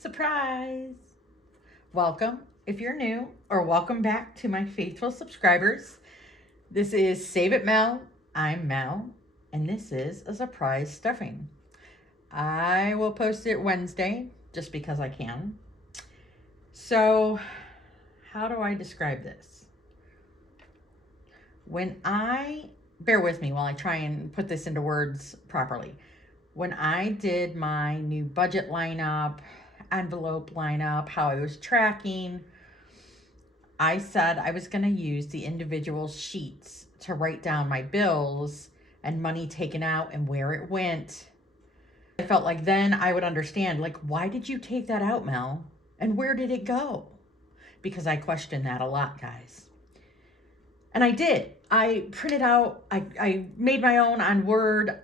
Surprise! Welcome if you're new, or welcome back to my faithful subscribers. This is Save It Mel. I'm Mel, and this is a surprise stuffing. I will post it Wednesday just because I can. So, how do I describe this? Bear with me while I try and put this into words properly. When I did my new budget lineup, envelope lineup, how I was tracking, I said I was going to use the individual sheets to write down my bills and money taken out and where it went. I felt like then I would understand, like, why did you take that out, Mel? And where did it go? Because I question that a lot, guys. And I did. I printed out, I made my own on Word.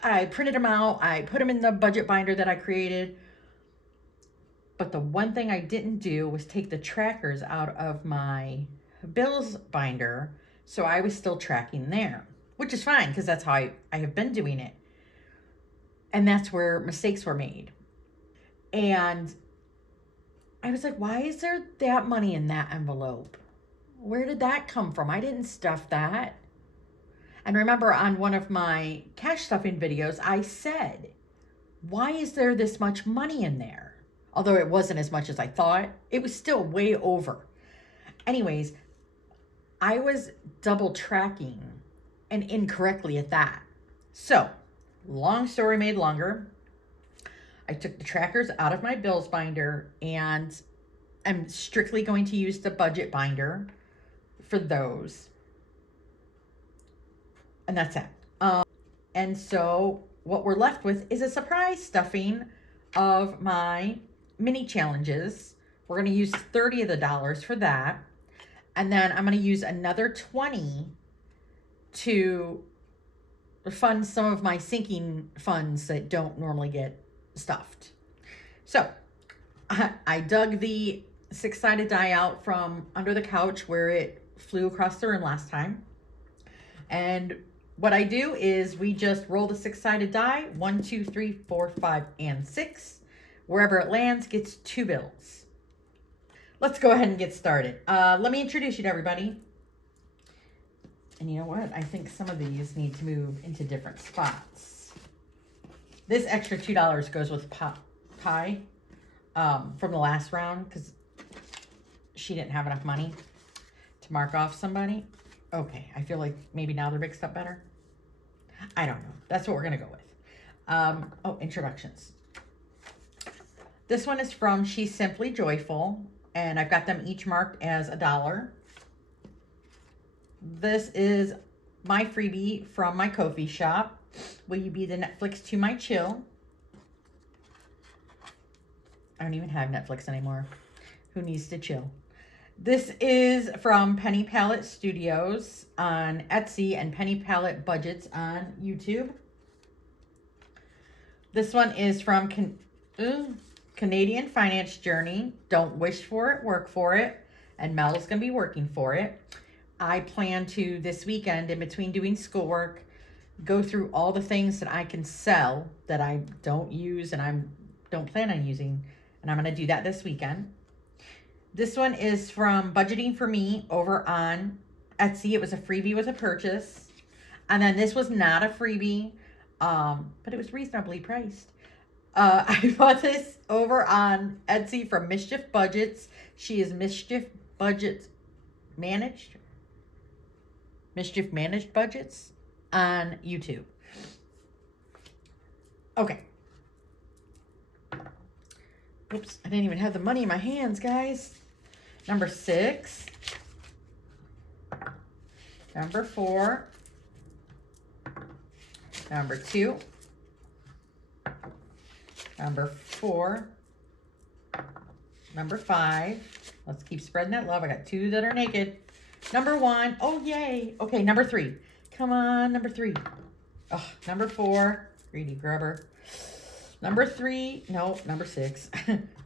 I printed them out. I put them in the budget binder that I created. But the one thing I didn't do was take the trackers out of my bills binder. So I was still tracking there, which is fine because that's how I have been doing it. And that's where mistakes were made. And I was like, why is there that money in that envelope? Where did that come from? I didn't stuff that. And remember, on one of my cash stuffing videos, I said, why is there this much money in there? Although it wasn't as much as I thought, it was still way over. Anyways, I was double tracking and incorrectly at that. So, long story made longer. I took the trackers out of my bills binder and I'm strictly going to use the budget binder for those. And that's it. And so what we're left with is a surprise stuffing of my mini challenges. We're going to use 30 of the dollars for that. And then I'm going to use another 20 to fund some of my sinking funds that don't normally get stuffed. So I dug the 6-sided die out from under the couch where it flew across the room last time. And what I do is we just roll the 6-sided die, 1, 2, 3, 4, 5, and 6. Wherever it lands gets 2 bills. Let's go ahead and get started. Let me introduce you to everybody. And you know what? I think some of these need to move into different spots. This extra $2 goes with pie from the last round because she didn't have enough money to mark off somebody. Okay, I feel like maybe now they're mixed up better. I don't know. That's what we're going to go with. Introductions. This one is from She's Simply Joyful, and I've got them each marked as $1. This is my freebie from my Ko-fi shop. Will you be the Netflix to my chill? I don't even have Netflix anymore. Who needs to chill? This is from Penny Palette Studios on Etsy and Penny Palette Budgets on YouTube. This one is from Canadian Finance Journey. Don't wish for it, work for it. And Mel's going to be working for it. I plan to, this weekend, in between doing schoolwork, go through all the things that I can sell that I don't use and I don't plan on using. And I'm going to do that this weekend. This one is from Budgeting for Me over on Etsy. It was a freebie with a purchase. And then this was not a freebie, but it was reasonably priced. I bought this over on Etsy from Mischief Budgets. She is Mischief Budgets Managed. Mischief Managed Budgets on YouTube. Okay. Oops, I didn't even have the money in my hands, guys. Number 6. Number 4. Number 2. Number 4. Number 5. Let's keep spreading that love. I got 2 that are naked. Number 1. Oh, yay. Okay, number 3. Come on, number 3. Oh, number 4. Greedy grubber. Number 3. No, number 6.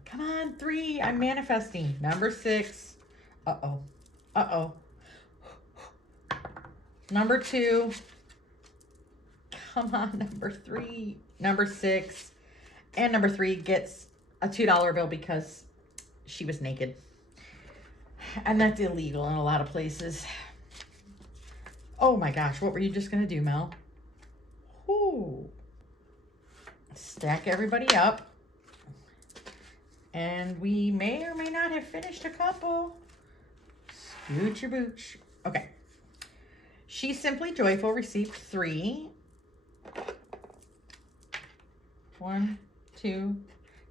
Come on, 3. I'm manifesting. Number 6. Uh-oh. Uh-oh. Number 2. Come on, number 3. Number 6. And number 3 gets a $2 bill because she was naked. And that's illegal in a lot of places. Oh my gosh, what were you just gonna do, Mel? Ooh. Stack everybody up. And we may or may not have finished a couple. Scooch your booch. Okay. She's Simply Joyful received 3. 1, 2.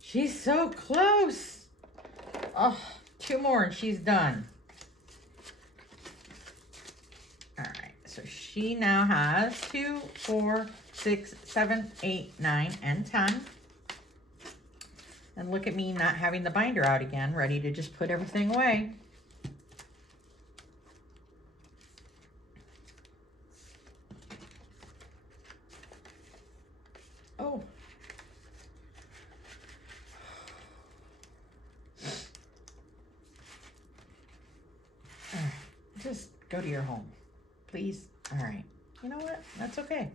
She's so close. Oh, 2 more and she's done. All right. So she now has 2, 4, 6, 7, 8, 9, and 10. And look at me not having the binder out again, ready to just put everything away. Oh. All right. Just go to your home, please. All right. You know what? That's okay.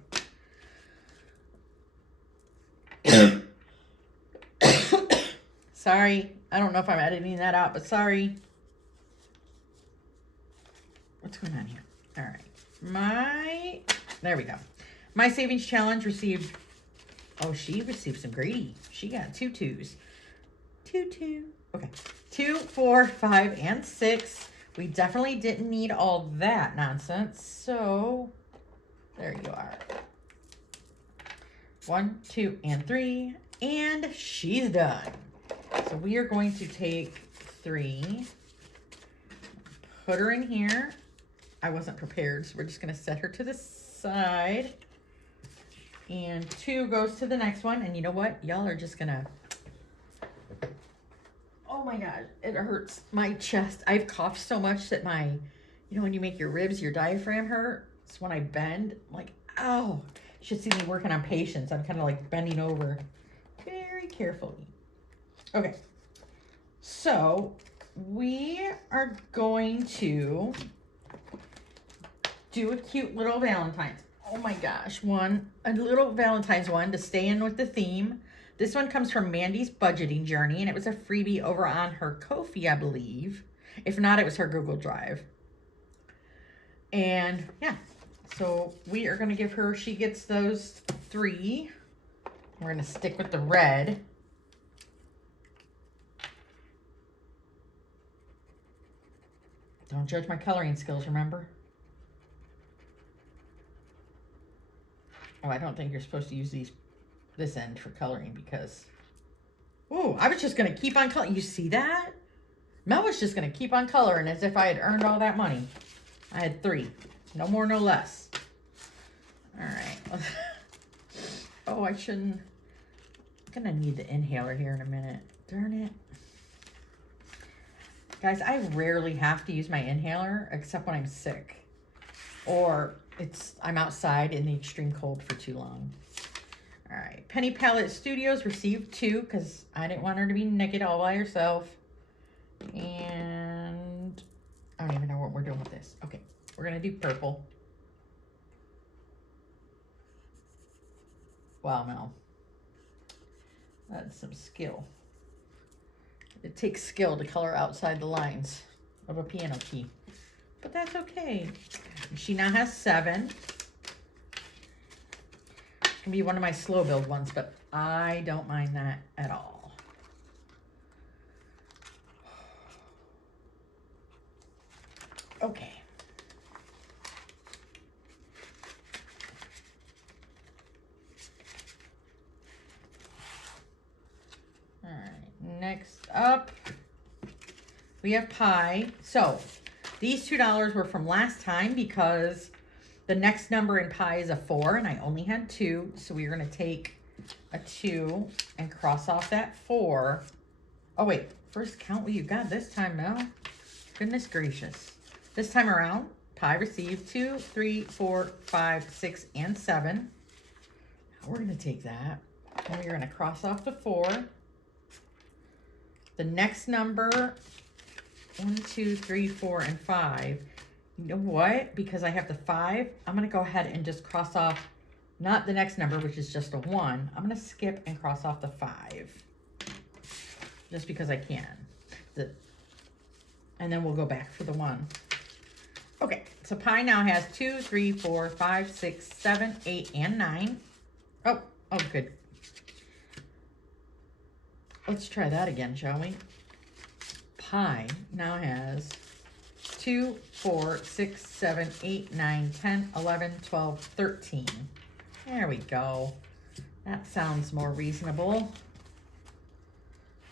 Sorry. I don't know if I'm editing that out, but sorry. What's going on here? All right. There we go. My savings challenge received, oh, she received some greedy. She got 2 2s. 2, 2. Okay. 2, 4, 5, and 6. We definitely didn't need all that nonsense. So there you are. 1, 2, and 3. And she's done. So we are going to take 3, put her in here. I wasn't prepared, so we're just going to set her to the side. And 2 goes to the next one. And you know what? Y'all are just going to... Oh my God, it hurts my chest. I've coughed so much that my... You know when you make your ribs, your diaphragm hurts? When I bend, I'm like, ow. You should see me working on patience. I'm kind of like bending over very carefully. Okay, so we are going to do a cute little Valentine's. Oh my gosh, a little Valentine's one to stay in with the theme. This one comes from Mandy's Budgeting Journey, and it was a freebie over on her Ko-fi, I believe. If not, it was her Google Drive. And yeah, so we are going to give her, she gets those 3. We're going to stick with the red. Don't judge my coloring skills, remember? Oh, I don't think you're supposed to use this end for coloring because... Oh, I was just going to keep on coloring. You see that? Mel was just going to keep on coloring as if I had earned all that money. I had 3. No more, no less. All right. Oh, I shouldn't... I'm going to need the inhaler here in a minute. Darn it. Guys, I rarely have to use my inhaler except when I'm sick or I'm outside in the extreme cold for too long. All right, Penny Palette Studios received 2 because I didn't want her to be naked all by herself. And I don't even know what we're doing with this. Okay, we're gonna do purple. Wow, Mel, that's some skill. It takes skill to color outside the lines of a piano key. But that's okay. She now has 7. It's going to be one of my slow build ones, but I don't mind that at all. Okay. All right, next up, we have pie. So these $2 were from last time because the next number in pie is a 4 and I only had 2. So we're going to take a 2 and cross off that 4. Oh wait, first count what you got this time, Mel. Goodness gracious. This time around, pie received 2, 3, 4, 5, 6, and 7. Now we're going to take that and we're going to cross off the 4. The next number, 1, 2, 3, 4, and 5. You know what? Because I have the 5, I'm going to go ahead and just cross off, not the next number, which is just a 1. I'm going to skip and cross off the 5. just because I can. And then we'll go back for the 1. Okay, so pie now has 2, 3, 4, 5, 6, 7, 8, and 9. Oh, good. Let's try that again, shall we? Pie now has 2, 4, 6, 7, 8, 9, 10, 11, 12, 13. There we go. That sounds more reasonable.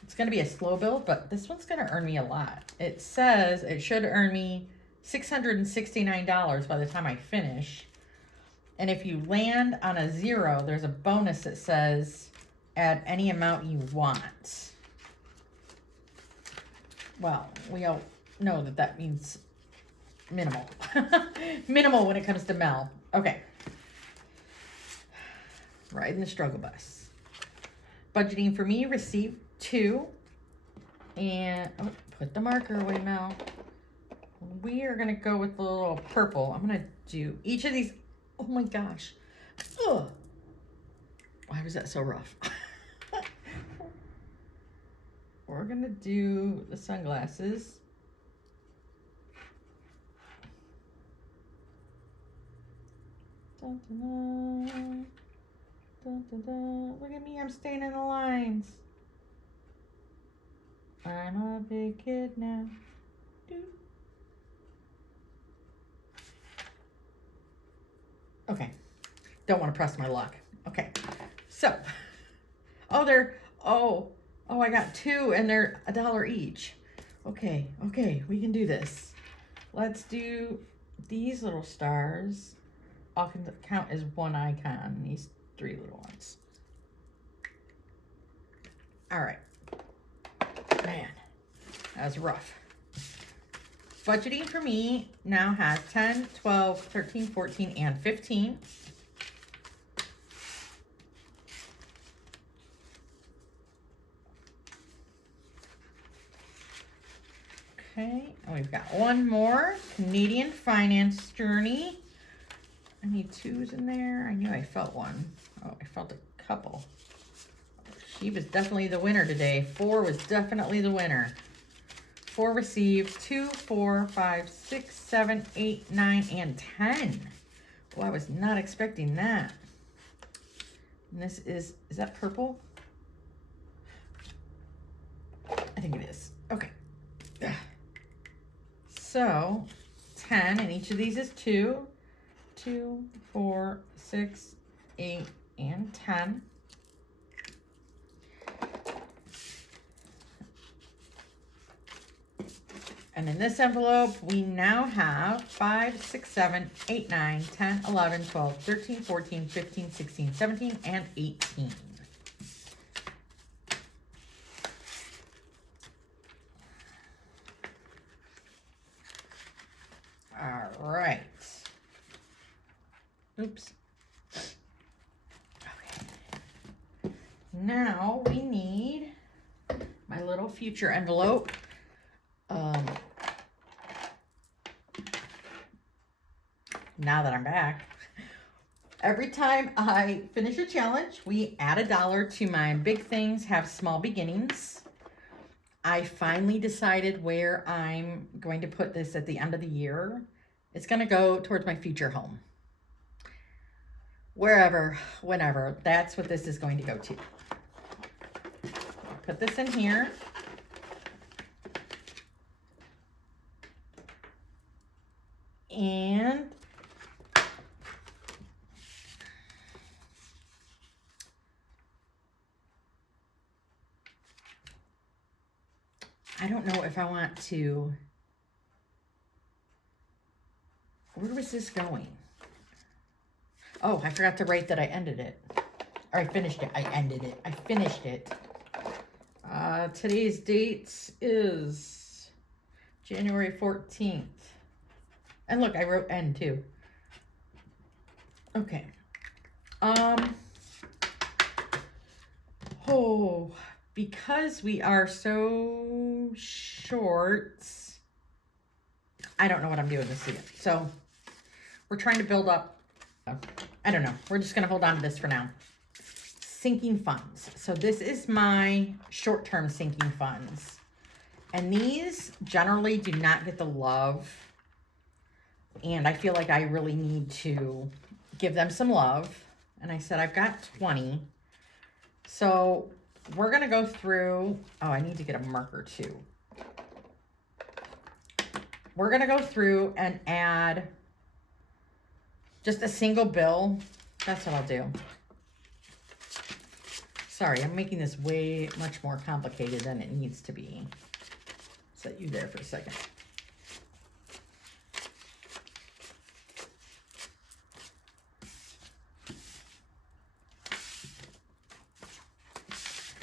It's going to be a slow build, but this one's going to earn me a lot. It says it should earn me $669 by the time I finish. And if you land on a 0, there's a bonus that says add any amount you want. Well, we all know that that means minimal. Minimal when it comes to Mel. Okay. Riding the struggle bus. Budgeting for me, received 2. And put the marker away, Mel. We are going to go with the little purple. I'm going to do each of these. Oh my gosh. Ugh. Why was that so rough? We're going to do the sunglasses. Dun, dun, dun. Dun, dun, dun. Look at me, I'm staying in the lines. I'm a big kid now. Okay, don't want to press my luck. Okay, so, I got 2 and they're $1 each. Okay, we can do this. Let's do these little stars. I'll count as 1 icon, these 3 little ones. All right. Man, that was rough. Budgeting for me now has 10, 12, 13, 14, and 15. Okay, and we've got 1 more. Canadian Finance Journey. I need 2s in there. I knew I felt 1. Oh, I felt a couple. She was definitely the winner today. 4 was definitely the winner. 4 received, 2, 4, 5, 6, 7, 8, 9, and 10. Well, I was not expecting that. And this is that purple? I think it is. Okay. So, 10, and each of these is 2. 2, 4, 6, 8, and 10. And in this envelope, we now have 5, 6, 7, 8, 9, 10, 11, 12, 13, 14, 15, 16, 17, and 18. All right. Oops. Okay. Now we need my little future envelope. Now that I'm back, every time I finish a challenge, we add $1 to my big things have small beginnings. I finally decided where I'm going to put this at the end of the year. It's going to go towards my future home. Wherever, whenever, that's what this is going to go to. Put this in here. And I don't know if I want to, where was this going? Oh, I forgot to write that I ended it. Or I finished it. I ended it. I finished it. Today's date is January 14th. And look, I wrote end too. Okay. Oh, because we are so short, I don't know what I'm doing this year. So we're trying to build up. I don't know. We're just going to hold on to this for now. sinking funds. So this is my short-term sinking funds. And these generally do not get the love. And I feel like I really need to give them some love. And I said, I've got 20. So we're going to go through. Oh, I need to get a marker too. We're going to go through and add just a single bill. That's what I'll do. Sorry, I'm making this way much more complicated than it needs to be. Set you there for a second.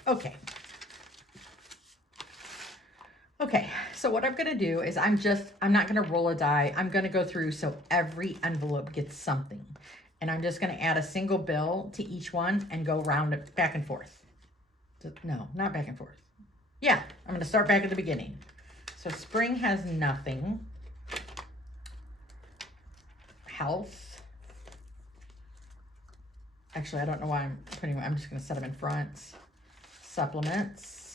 Okay. Okay, so what I'm gonna do is I'm not gonna roll a die. I'm gonna go through so every envelope gets something. And I'm just gonna add a single bill to each one and go round it back and forth. No, not back and forth. Yeah, I'm gonna start back at the beginning. So spring has nothing. Health. Actually, I don't know why I'm just gonna set them in front. Supplements.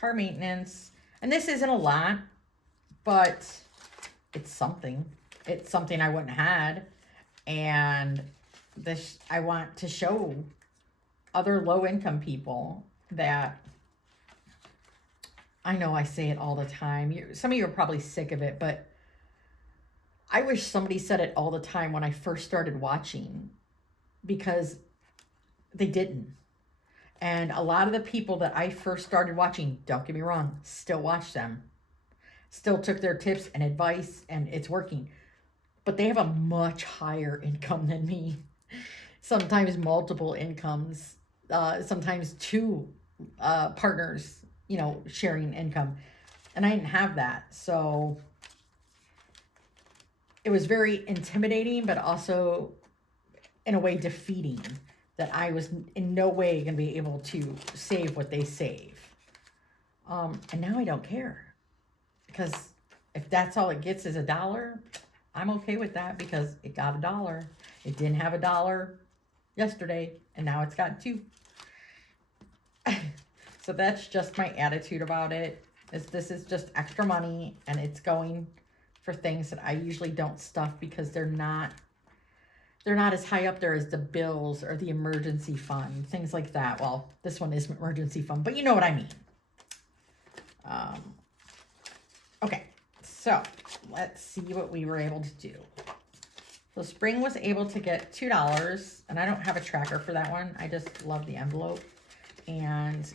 Car maintenance, and this isn't a lot, but it's something. It's something I wouldn't have had, and this I want to show other low-income people that I know I say it all the time. Some of you are probably sick of it, but I wish somebody said it all the time when I first started watching, because they didn't. And a lot of the people that I first started watching, don't get me wrong, still watch them. Still took their tips and advice, and it's working. But they have a much higher income than me. Sometimes multiple incomes, sometimes two partners, sharing income. And I didn't have that. So it was very intimidating, but also in a way defeating, that I was in no way going to be able to save what they save. And now I don't care. Because if that's all it gets is $1, I'm okay with that, because it got $1. It didn't have $1 yesterday, and now it's got 2. So that's just my attitude about it. This is just extra money, and it's going for things that I usually don't stuff, because they're not as high up there as the bills or the emergency fund, things like that. Well, this one is emergency fund, but you know what I mean. Okay, so let's see what we were able to do. So Spring was able to get $2, and I don't have a tracker for that one. I just love the envelope, and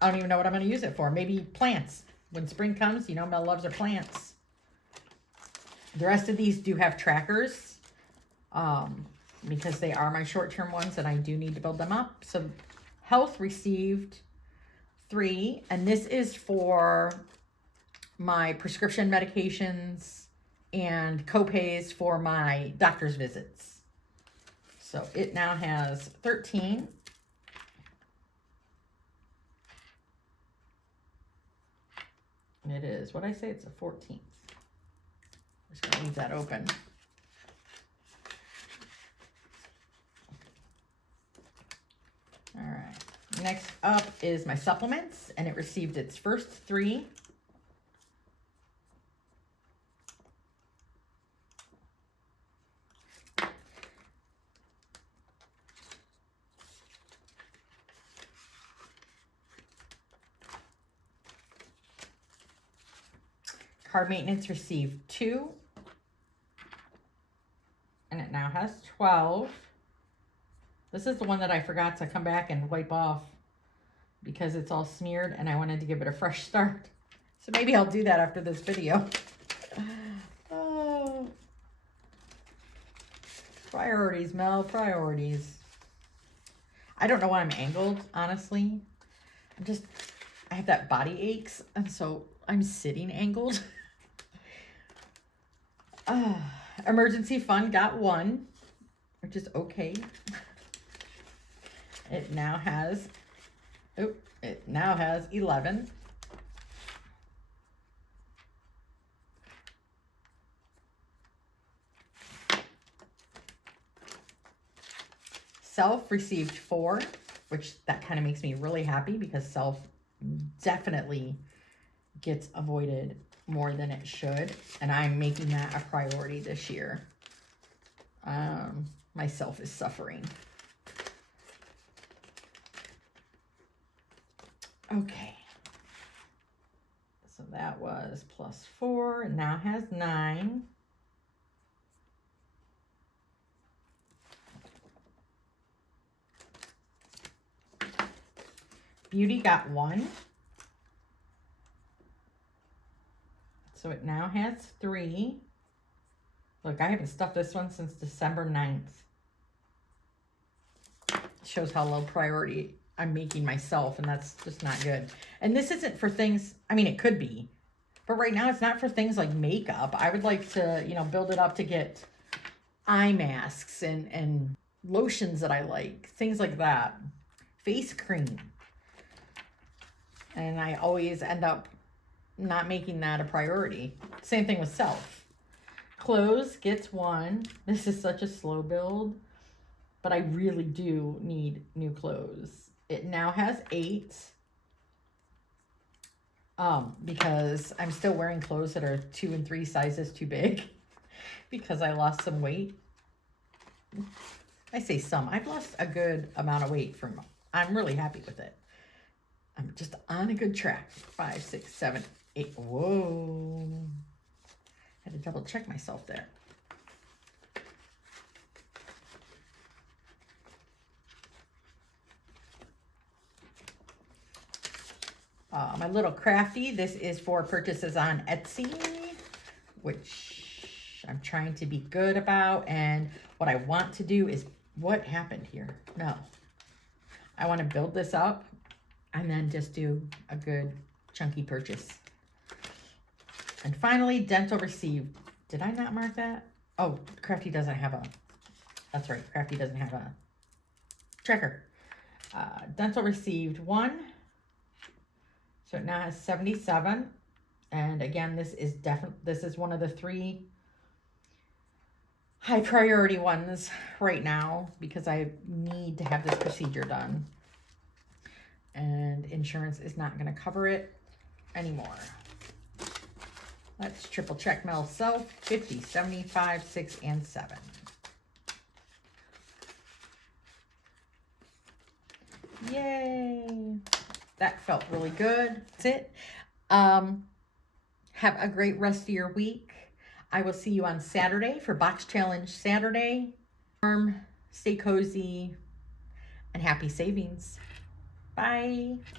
I don't even know what I'm going to use it for. Maybe plants. When spring comes, Mel loves her plants. The rest of these do have trackers. Because they are my short-term ones, and I do need to build them up. So health received 3, and this is for my prescription medications and co-pays for my doctor's visits. So it now has 13. And it is, what I say, it's a 14th. I'm just gonna leave that open. All right, next up is my supplements, and it received its first 3. Car maintenance received 2, and it now has 12. This is the one that I forgot to come back and wipe off because it's all smeared, and I wanted to give it a fresh start. So maybe I'll do that after this video. Oh. Priorities, Mel, priorities. I don't know why I'm angled, honestly. I have that body aches, and so I'm sitting angled. Emergency fund got 1, which is okay. It now has 11. Self received 4, which that kind of makes me really happy because self definitely gets avoided more than it should. And I'm making that a priority this year. Myself is suffering. Okay. So that was +4 and now has 9. Beauty got 1. So it now has 3. Look, I haven't stuffed this one since December 9th. Shows how low priority I'm making myself, and that's just not good. And this isn't for things, I mean, it could be, but right now it's not for things like makeup. I would like to, you know, build it up to get eye masks and lotions that I like, things like that. Face cream. And I always end up not making that a priority. Same thing with self. Clothes gets 1. This is such a slow build, but I really do need new clothes. It now has 8. Because I'm still wearing clothes that are 2 and 3 sizes too big because I lost some weight. I say some. I've lost a good amount of weight I'm really happy with it. I'm just on a good track. 5, 6, 7, 8. Whoa. Had to double check myself there. My little crafty. This is for purchases on Etsy, which I'm trying to be good about. And what I want to do is, what happened here? No. I want to build this up and then just do a good chunky purchase. And finally, dental received. Did I not mark that? Oh, Crafty doesn't have a, that's right, Crafty doesn't have a tracker. Dental received 1. So it now has 77. And again, this is one of the 3 high priority ones right now because I need to have this procedure done. And insurance is not going to cover it anymore. Let's triple check Mel's self. 50, 75, 6, and 7. Yay. That felt really good. That's it. Have a great rest of your week. I will see you on Saturday for Box Challenge Saturday. Stay cozy and happy savings. Bye.